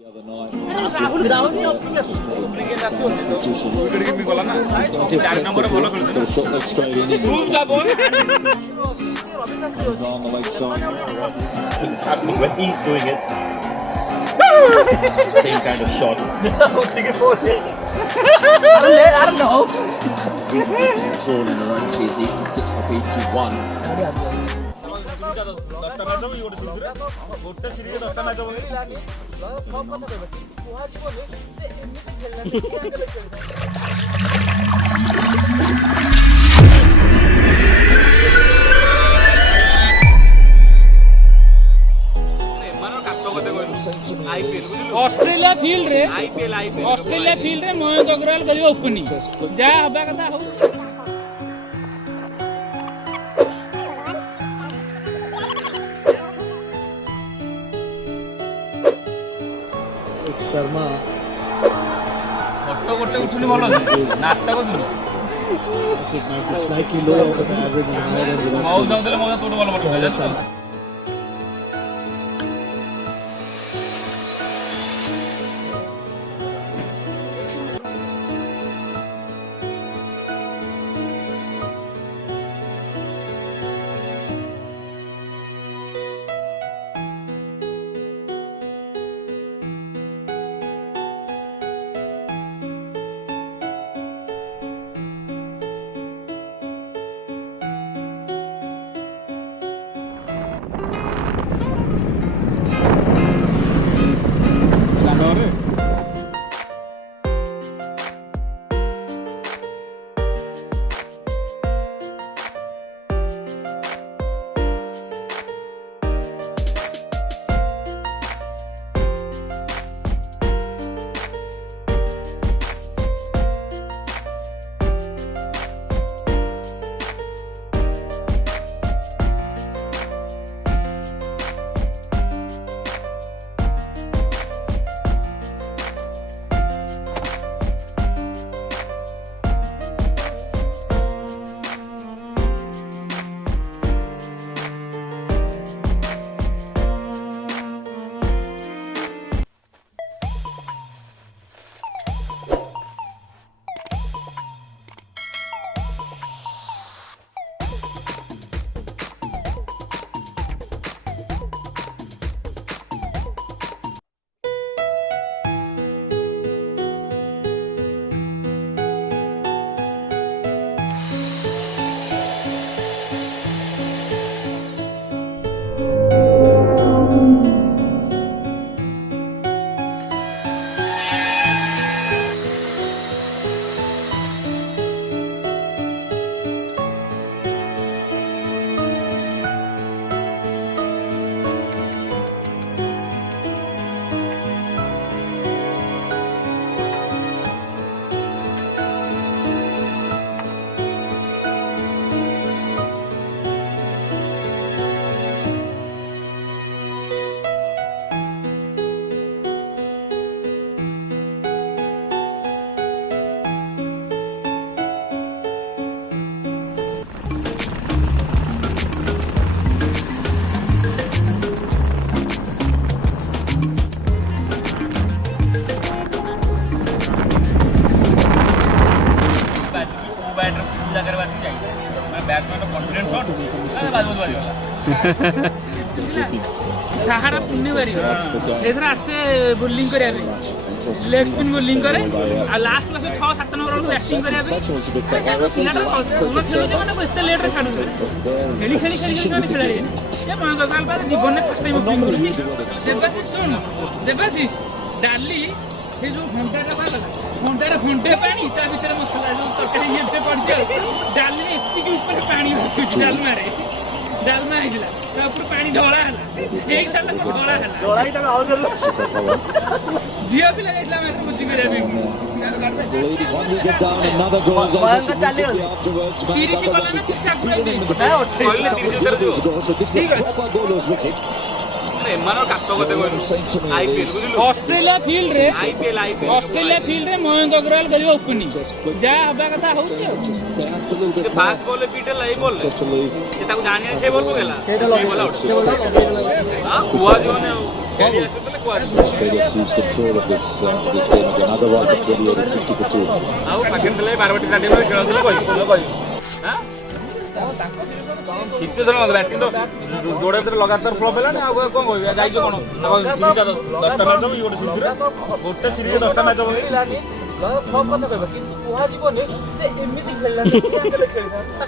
राहुल राहुल ने अपनी क्रिकेट आसी होते तो विकेट कीपिंग वाला ना 4 नंबर भलो खेलছে ना ফুল যাব on the leg side. When he's doing it, same kind of shot. I don't know. Drawn in the rankings, 86 of 81. 10টা ম্যাচ হবে ଗୋଟେ ସିରିଜରେ ଗୋଟେ ସିରିଜରେ 10ଟା ମ୍ୟାଚ হবে ଫ୍ଲପ କଥା କହିବା କୁହା ଯିବନି ସେ ଏମିତି ଖେଳଲାନି କି ଆଗରେ ऑस्ट्रेलिया फील्ड रे ऑस्ट्रेलिया फील्ड रे मयंक अग्रवाल करियो ओपनिंग जा हबा कथा हो शर्मा ଫଟୋ ଗୋଟେ ଉଠୁନି ଭଲ ନାଟକ ଦୁନି it might be slightly low, but the average is higher than Virat ମଉ ଯାଉଥିଲେ ମଉ ତୋଟ ଭଲ ଫଟୋ ଉଠାଇଲା सहारा पुण्य बारी एथरा आसे बोलिंग करिया पे लेग स्पिन बोलिंग करे आ लास्ट क्लास 6-7 नंबर वाला बैटिंग करिया पे पिलाटा बोल खेलुजे माने एते लेट रे छाडु खेली खेली खेली खेली खेलारी ये मयंक अग्रवाल का जीवन में फर्स्ट टाइम ओपनिंग करूची देबाशिष डाली ये जो घंटा का बात घंटे पानी ता भीतर मसला जो तकरी येते पड़ जाए डाली में इतनी के ऊपर पानी भासुची डालमा रे डालमा आइला ता ऊपर पानी ढोळा हला एई साला ढोळा हला ढोळा ही तक आउट कर लो जिया भी लगाइला मैं कोचिंग करे भी Leading one wicket down, another goes on. Afterwards, 30 ball में 30 आउट हो जाई मैं 28 so this is a proper bowler's wicket. ଏମାନର କାଟ କତେ କହିଲୁ ଆଇପିଏଲ ବୁଝିଲୁ ऑस्ट्रेलिया फील्ड रे ଆଇପିଏଲ ऑस्ट्रेलिया फील्ड रे मयंक अग्रवाल करियो ओपनिंग जा हबा कथा होची ସେ ଫାଷ୍ଟ ବଲ୍ ରେ ବିଟ୍ ହେଲା ଏଇ ବଲ୍ ସେ ତାକୁ ଜାଣିନି ସେ ବଲ୍ ପକେଇଲା ସେ ବଲ୍ ଆଉଟ୍ ହଁ କୁହା ଯିବନି ଆଉ ଖେଳି ଆସିଥିଲେ କୁଆଡେ Australia seized control of this game again. Otherwise, the 28 and 60 for 2. ଆଉ ପାଖରେ ଥିଲେ ବାରବାଟୀ ଷ୍ଟାଡିୟମରେ ଖେଳୁଥିଲେ କହିବି ସିଚୁଏସନ ବ୍ୟାଟିଂ ତ ଯୋଡ଼େ ଭିତରେ ଲଗାତାର ଫ୍ଲପ୍ ହେଲାଣି ଆଉ କ'ଣ କହିବି ଯାଇଛ କ'ଣ ସିରିଜଟା 10ଟା ମ୍ୟାଚ୍ ହବ ଗୋଟେ ସିରିଜରେ ଗୋଟେ ସିରିଜ 10ଟା ମ୍ୟାଚ୍ ହବ ଫ୍ଲପ୍ କଥା କହିବା କିନ୍ତୁ କୁହାଯିବନି ସେ ଏମିତି ଖେଳିଲାନି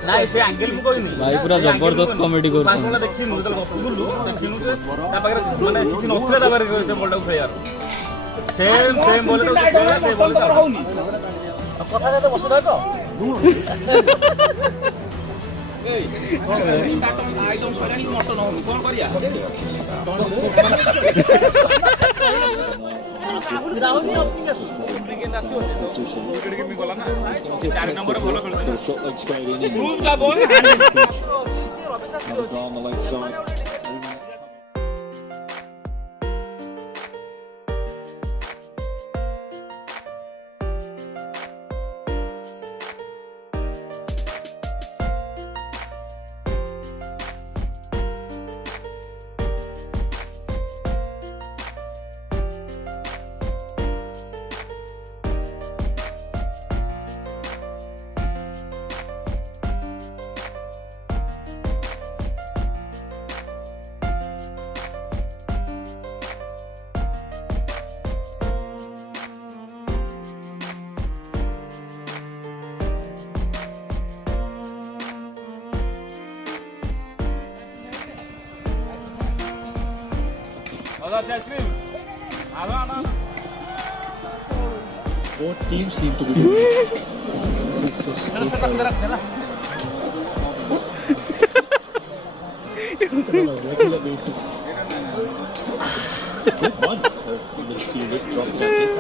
ନାଇଁ ସେ ଆଙ୍ଗେଲ ମୁଁ କହିନି ଭାଇ ପୁରା ଜବରଦସ୍ତ କମେଡି କରୁଛି। ପାଞ୍ଚ ବଲ୍ ଦେଖିନୁ ଯେତେବେଳେ ଗପୁଥିଲୁ ଦେଖିନୁ ଯେ ତା ପାଖରେ ମାନେ କିଛି ନଥିଲା ତା ପାଖରେ ସେ ବଲ୍ଟାକୁ ଖେଳିବାର ସେମ୍ ବଲ୍ଟାକୁ ସେ ଖେଳିଲା ସେ ବଲ୍ ହଉନି କଥା କେତେ ବସି ରହିବ ଚାରି ନମ୍ବର ଭଲ ଖେଳୁଛି Shot leg straight in. On the leg side. Both teams seem to be doing this is just on a regular basis. Once misfielded, dropped catches.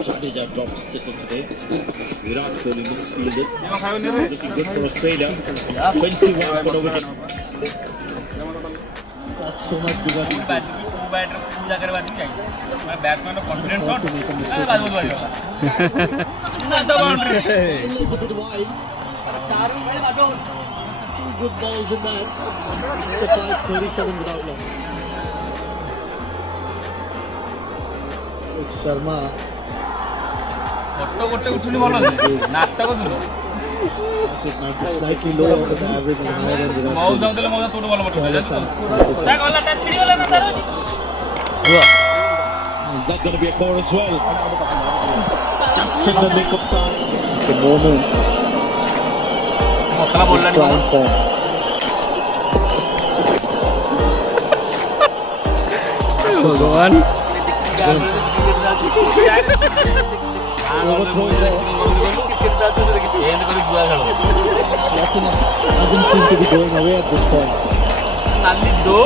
Jadeja dropped to sit today. Virat Kohli misfielded. Looking good for Australia. 21 for the wicket. Not so much bigger than this. पूजा करे बात नहीं चाहिए मैं batsman का confidence shot बात बहुत बढ़िया ना the boundary It's a bit wide. Two good balls in that. The 5:37 without loss. It's Sharma. Photo ଗୋଟେ ଉଠୁନି ଭଲ ନାଟକ ଦୁନି It might be slightly lower than the average and higher than Virat ମଉଜ Kohli. ଯାଉଥିଲେ ମଉଜ ତୋଠୁ ଭଲ ପଠେଇ ତା ଗଲା ତା ଛିଡ଼ି ଗଲା ନା ତାର Is that going to be a four as well? Just in the nick of time. At the moment, ମସଲା ବଢିଲାଣି prime form. ଭଗବାନ Overthrow ball. ଏମିତି କରି ଜୁଆ ଖେଳ Sloppiness doesn't seem to be going away at this point. ନାଲି ଦୋ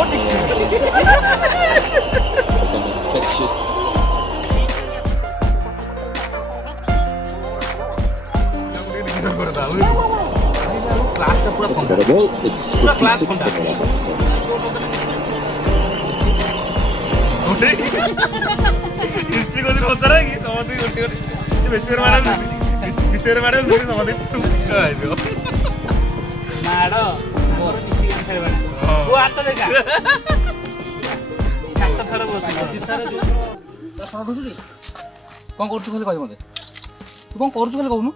Infectious. କ୍ଲାସଟା ପୁରା It's a better ball. It's Pura class 56 contact. for the last episode. History coach ପଚାରା କି ସମସ୍ତେ ଗୋଟି ଗୋଟି ବେଶୀ ମ୍ୟାଡ଼ାମ୍ ବିଷୟରେ ମ୍ୟାଡ଼ାମ୍ ସମସ୍ତେ ମାଡ଼ ମୋର ମିଶିକି ଖେଳିବା ଓ ହାତ ଦେଖା ସାତ ଥର ବସି କ'ଣ କରୁଛୁ ଖାଲି କହିବ ମୋତେ ତୁ କ'ଣ କରୁଛୁ ଖାଲି କହୁନୁ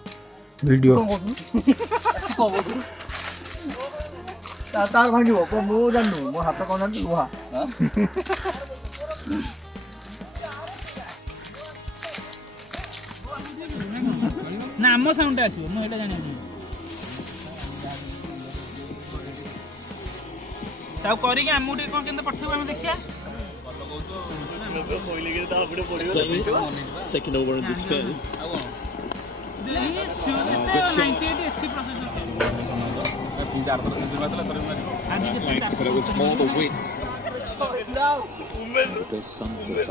ଭିଡ଼ିଓ କ'ଣ କରୁଛୁ କ'ଣ କରୁଛୁ ତାର ଭାଙ୍ଗିବ କ'ଣ ମୁଁ ଜାଣିନୁ ମୋ ହାତ କ'ଣ ଜାଣିଛୁ ଲୁହା ନା ଆମ ସାଉଣ୍ଡ ଆସିବ ମୁଁ ଏଇଟା ଜାଣିବାକୁ ତାକୁ କରିକି ଆମକୁ ଟିକେ କ'ଣ କେମିତି ପଠେଇବ ଆମେ ଦେଖିବା Second over in the spell. ଆଜି କେତେ But it was more the win. Because Sunset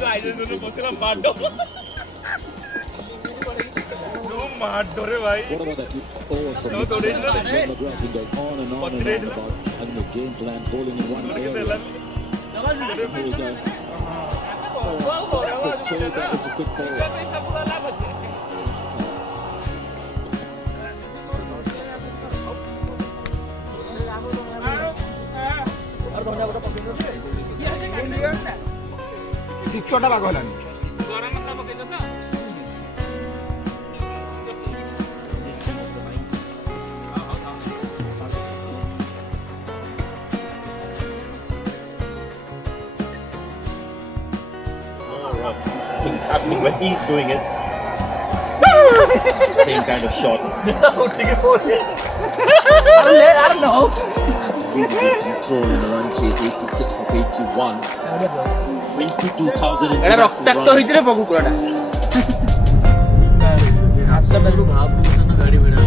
ମାଡରେ ଭାଇ What about that over from No, Mitchell? don't raise it. McGrath's been going on and on about having a game plan, bowling in one area. Here we go. Quick two, that was a good ball. ପିକ୍ଚରଟା ବାଗ ହେଲାନି। ଗରମ ମସଲା ପକେଇଛ ତ? Things happening when he's doing it. Same kind of shot. Really good control in the run chase, 86 of 81. 22,000 এটা রক্তাক্ত হয়েছে রে পকু কুড়াটা। ରାସ୍ତାଟା ଯୋଉ ବାହାରକୁ ଗାଡ଼ି ଭିଡ଼